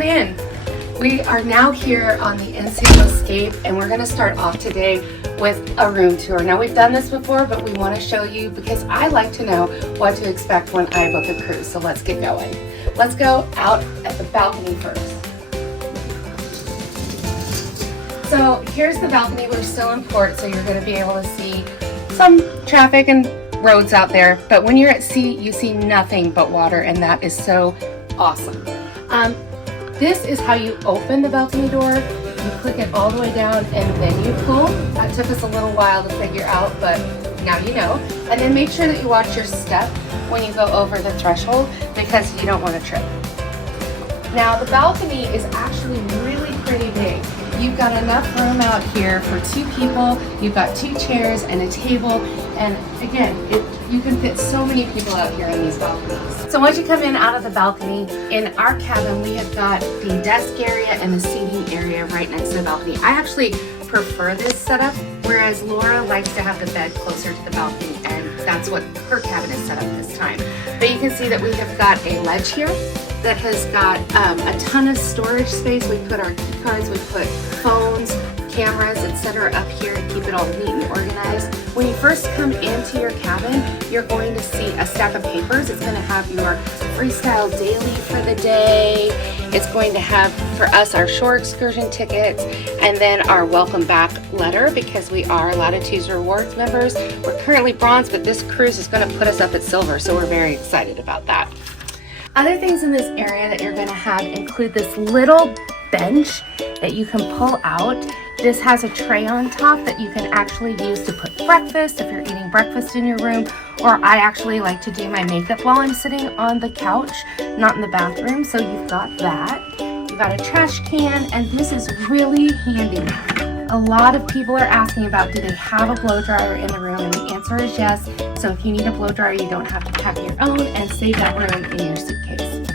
on in. We are now here on the NCL Escape, and we're going to start off today with a room tour. Now, we've done this before, but we want to show you because I like to know what to expect when I book a cruise. So let's get going. Let's go out at the balcony first. So here's the balcony. We're still in port, so you're going to be able to see some traffic and roads out there. But when you're at sea, you see nothing but water, and that is so awesome. This is how you open the balcony door. You click it all the way down and then you pull. That took us a little while to figure out, but now you know. And then make sure that you watch your step when you go over the threshold because you don't want to trip. Now the balcony is actually really pretty big. You've got enough room out here for 2 people. You've got 2 chairs and a table. And again, you can fit so many people out here in these balconies. So once you come in out of the balcony, in our cabin, we have got the desk area and the seating area right next to the balcony. I actually prefer this setup, whereas Laura likes to have the bed closer to the balcony, and that's what her cabin is set up this time. But you can see that we have got a ledge here that has got a ton of storage space. We put our key cards, we put phones, cameras, etc. up here to keep it all neat and organized. When you first come into your cabin, you're going to see a stack of papers. It's going to have your freestyle daily for the day. It's going to have, for us, our shore excursion tickets, and then our welcome back letter because we are Latitudes Rewards members. We're currently bronze, but this cruise is going to put us up at silver, so we're very excited about that. Other things in this area that you're going to have include this little bench that you can pull out. This has a tray on top that you can actually use to put breakfast if you're eating breakfast in your room, or I actually like to do my makeup while I'm sitting on the couch, not in the bathroom. So you've got that. You've got a trash can, and this is really handy. A lot of people are asking about, do they have a blow dryer in the room? And the answer is yes. So if you need a blow dryer, you don't have to pack your own and save that room in your suitcase.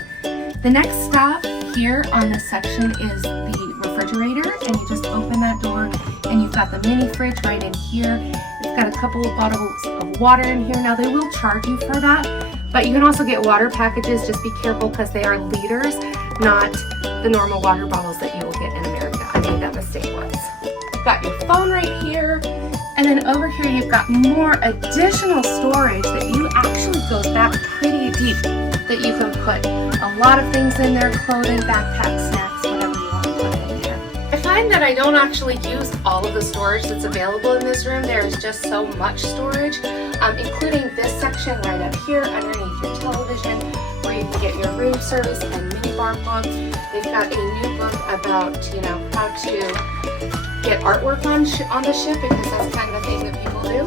The next stop here on this section is the refrigerator, and you just open that door and you've got the mini fridge right in here. It's got a couple of bottles of water in here. Now they will charge you for that, but you can also get water packages. Just be careful because they are liters, not the normal water bottles that you will get in America. I made that mistake once. You've got your phone right here, and then over here you've got more additional storage that you actually goes back pretty deep, that you can put a lot of things in there, clothing, backpacks, snacks, whatever you want to put in there. I find that I don't actually use all of the storage that's available in this room. There's just so much storage, including this section right up here underneath your television, where you can get your room service and minibar book. They've got a new book about, how to get artwork on the ship, because that's kind of a thing that people do.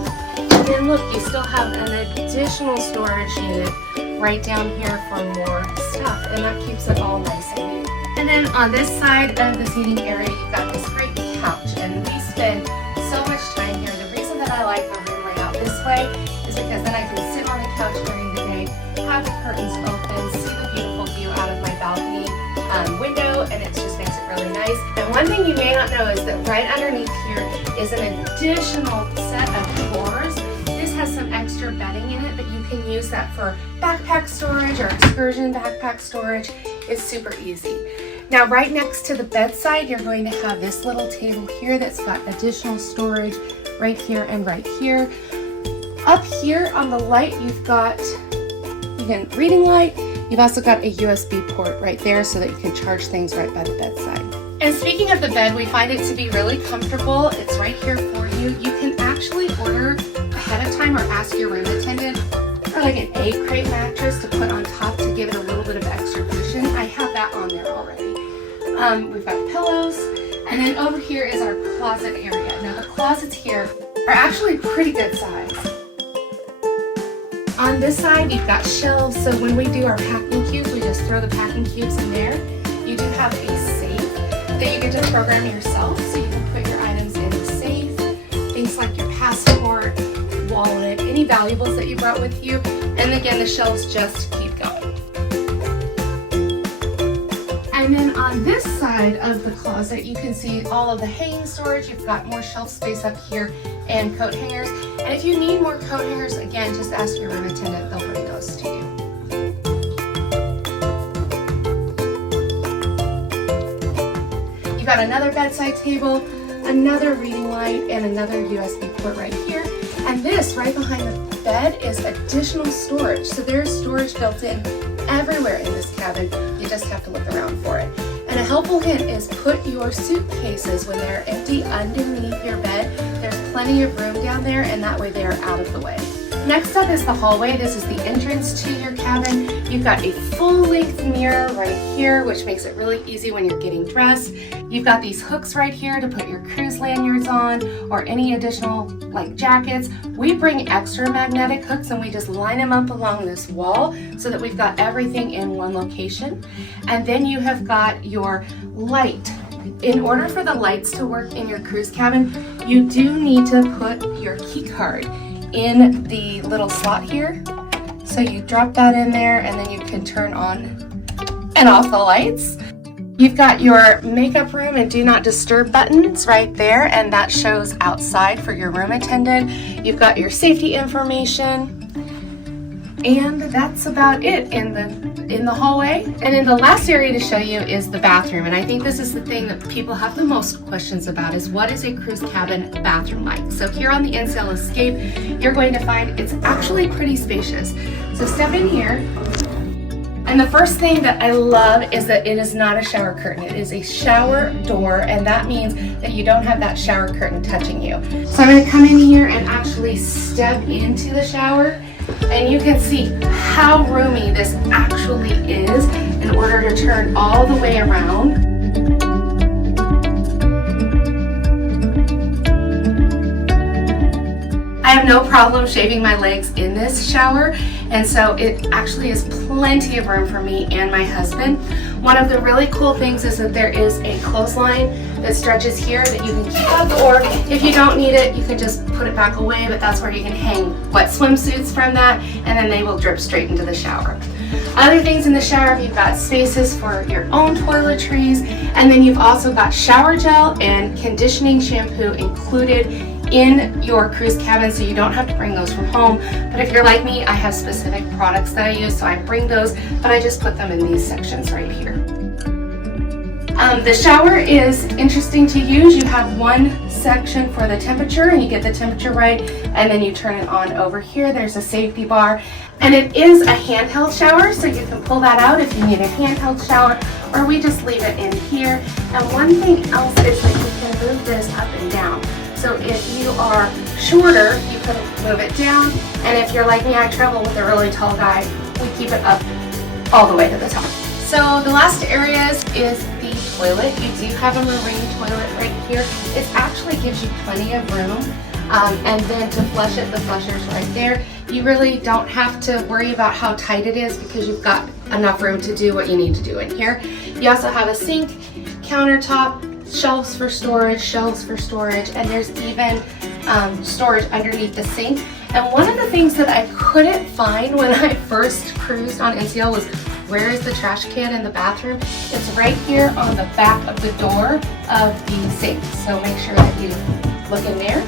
And then look, you still have an additional storage unit right down here for more stuff, and that keeps it all nice and neat. And then on this side of the seating area, you've got this great couch, and we spend so much time here. The reason that I like the room layout this way is because then I can sit on the couch during the day, have the curtains open, see the beautiful view out of my balcony window, and it just makes it really nice. And one thing you may not know is that right underneath here is an additional set of drawers. This has some extra bedding in it, but you can use that for backpack storage or excursion backpack storage. It's super easy. Now, right next to the bedside, you're going to have this little table here that's got additional storage right here and right here. Up here on the light, you've got, again, reading light. You've also got a USB port right there so that you can charge things right by the bedside. And speaking of the bed, we find it to be really comfortable. It's right here for you. You can actually order ahead of time or ask your room attendant for like an egg crate mattress to put on top to give it a little bit of extra cushion. I have that on there already. We've got pillows, and then over here is our closet area. Now the closets here are actually pretty good size. On this side, you've got shelves, so when we do our packing cubes, we just throw the packing cubes in there. You do have a safe that you get to program yourself, so you can put your items in the safe. Things like your passport, wallet, any valuables that you brought with you, and again, the shelves just keep going. And then on this side of the closet, you can see all of the hanging storage. You've got more shelf space up here and coat hangers. And if you need more coat hangers, again, just ask your room attendant, they'll bring those to you. got another bedside table, another reading light, and another USB port right here. And this right behind the bed is additional storage. So there's storage built in everywhere in this cabin. You just have to look around for it. And a helpful hint is put your suitcases when they're empty underneath your bed. There's plenty of room down there, and that way they're out of the way. Next up is the hallway. This is the entrance to your cabin. You've got a full-length mirror right here, which makes it really easy when you're getting dressed. You've got these hooks right here to put your cruise lanyards on or any additional like jackets. We bring extra magnetic hooks and we just line them up along this wall so that we've got everything in one location. And then you have got your light. In order for the lights to work in your cruise cabin, you do need to put your key card in the little slot here. So you drop that in there and then you can turn on and off the lights. You've got your makeup room and do not disturb buttons right there, and that shows outside for your room attendant. You've got your safety information, and that's about it in the hallway. And then the last area to show you is the bathroom, and I think this is the thing that people have the most questions about, is what is a cruise cabin bathroom like? So here on the NCL Escape, you're going to find it's actually pretty spacious. So step in here, and the first thing that I love is that it is not a shower curtain. It is a shower door, and that means that you don't have that shower curtain touching you. So I'm going to come in here and actually step into the shower, and you can see how roomy this actually is in order to turn all the way around. I have no problem shaving my legs in this shower, and so it actually is plenty of room for me and my husband. One of the really cool things is that there is a clothesline that stretches here that you can keep up, or if you don't need it, you can just put it back away, but that's where you can hang wet swimsuits from that, and then they will drip straight into the shower. Other things in the shower, you've got spaces for your own toiletries, and then you've also got shower gel and conditioning shampoo included in your cruise cabin, so you don't have to bring those from home. But if you're like me, I have specific products that I use, so I bring those, but I just put them in these sections right here. The shower is interesting to use. You have one section for the temperature, and you get the temperature right, and then you turn it on over here. There's a safety bar, and it is a handheld shower, so you can pull that out if you need a handheld shower, or we just leave it in here. And one thing else is that you can move this up and down. So if you are shorter, you can move it down, and if you're like me, I travel with a really tall guy, we keep it up all the way to the top. So the last areas is the toilet. You do have a marine toilet right here. It actually gives you plenty of room, and then to flush it, the flusher's right there. You really don't have to worry about how tight it is because you've got enough room to do what you need to do in here. You also have a sink, countertop, shelves for storage, and there's even storage underneath the sink. And one of the things that I couldn't find when I first cruised on NCL was, where is the trash can in the bathroom? It's right here on the back of the door of the sink, so make sure that you look in there.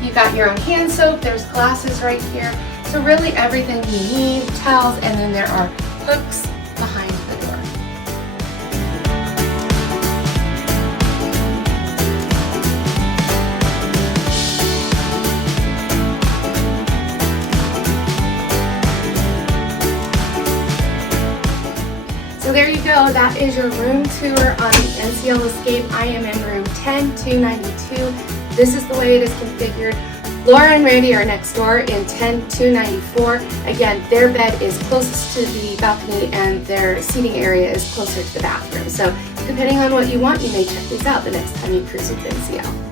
You've got your own hand soap, there's glasses right here, so really everything you need, towels, and then there are hooks behind the door. So there you go, that is your room tour on the NCL Escape. I am in room 10292. This is the way it is configured. Laura and Randy are next door in 10294. Again, their bed is closest to the balcony and their seating area is closer to the bathroom. So depending on what you want, you may check these out the next time you cruise with NCL.